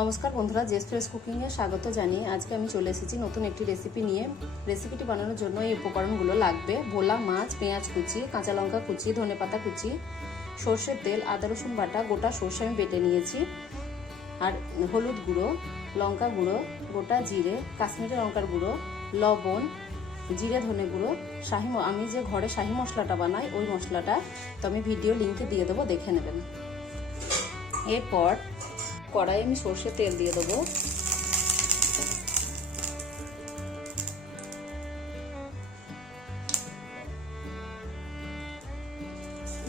নমস্কার বন্ধুরা, JS fresh কুকিংয়ে স্বাগত জানিয়ে আজকে আমি চলে এসেছি নতুন একটি রেসিপি নিয়ে। রেসিপিটি বানানোর জন্য এই উপকরণগুলো লাগবে: ভোলা মাছ, পেঁয়াজ কুচি, কাঁচা লঙ্কা কুচি, ধনেপাতা কুচি, সর্ষের তেল, আদা রসুন বাটা, গোটা সর্ষে আমি বেটে নিয়েছি, আর হলুদ গুঁড়ো, লঙ্কা গুঁড়ো, গোটা জিরে, কাশ্মীরি লঙ্কার গুঁড়ো, লবণ, জিরে ধনে গুঁড়ো, আমি যে ঘরে শাহি মশলাটা বানাই ওই মশলাটা, তো আমি ভিডিও লিঙ্কে দিয়ে দেবো, দেখে নেবেন। এরপর কড়াই আমি সর্ষের তেল দিয়ে দেবো,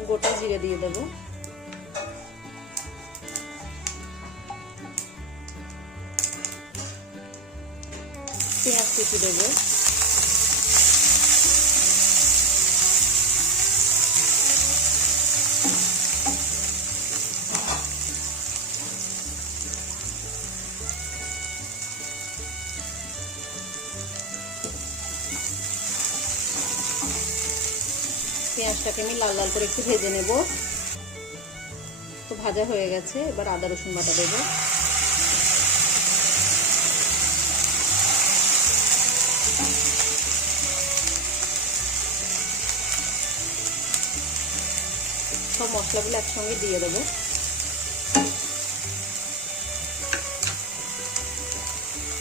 গোটা জিরে দিয়ে দেবো, পেঁয়াজ কুচি দেবো, পেঁয়াজটাকে আমি লাল লাল করে একটু ভেজে নেব। তো ভাজা হয়ে গেছে, এবার আদা রসুন বাটা দেবো, সব মশলাগুলো একসঙ্গে দিয়ে দেবো।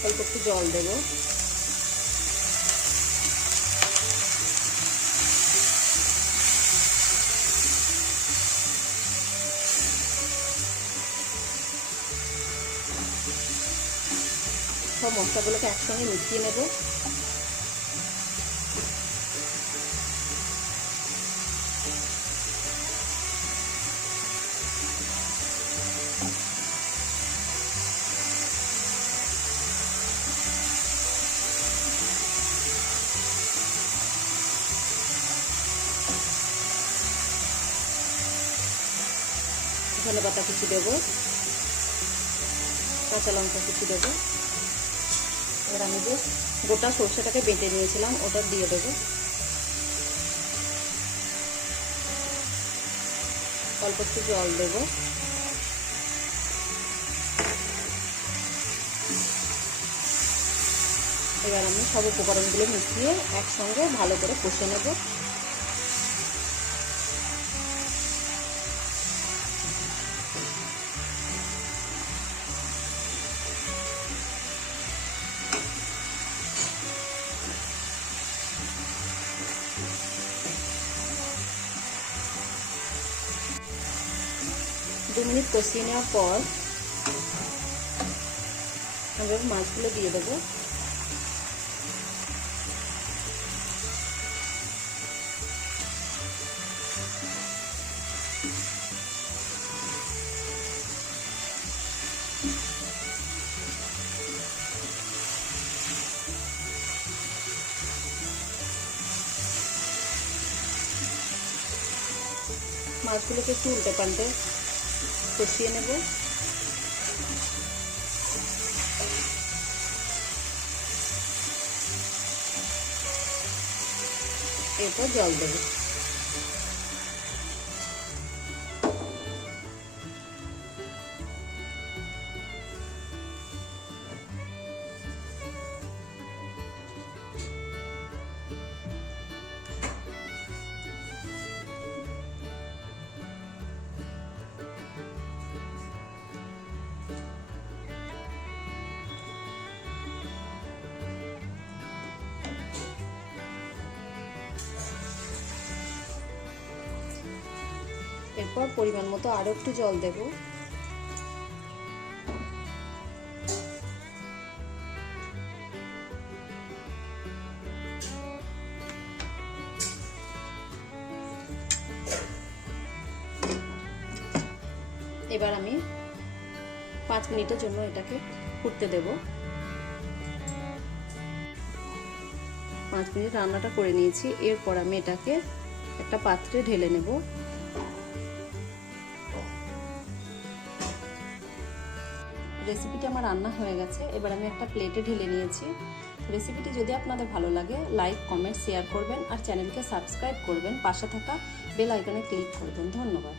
অল্প একটু জল দেবো, সব মশলাগুলোকে একসঙ্গে মিশিয়ে নেব। ধনেপাতা কুচি দেবো, কাঁচা লঙ্কা কুচি দেবো, এবার আমি যে গোটা সর্ষেটাকে বেটে নিয়েছিলাম ওটা দিয়ে দেবো, অল্প একটু জল দেবো, এবার আমি সব উপকরণগুলো মিশিয়ে একসঙ্গে ভালো করে কষে নেব। দু মিনিট কষিয়ে নেওয়ার পর আমি মাছগুলো দিয়ে দেবো। মাছগুলোকে একটু উল্টে পাল্টে কষিয়ে নেব। এরপর জল দেবো। এরপর পরিমাণ মতো আরো একটু জল দেব। এবার আমি 5 মিনিটের জন্য এটাকে ফুটতে দেব। 5 মিনিট রান্নাটা করে নিয়েছি। এরপর আমি এটাকে একটা পাত্রে ঢেলে নেব। রেসিপিটি আমার রান্না হয়ে গেছে, এবার আমি একটা প্লেটে ঢেলে নিয়েছি। রেসিপিটি যদি আপনাদের ভালো লাগে লাইক, কমেন্ট, শেয়ার করবেন আর চ্যানেলকে সাবস্ক্রাইব করবেন, পাশে থাকা বেল আইকনে ক্লিক করবেন। ধন্যবাদ।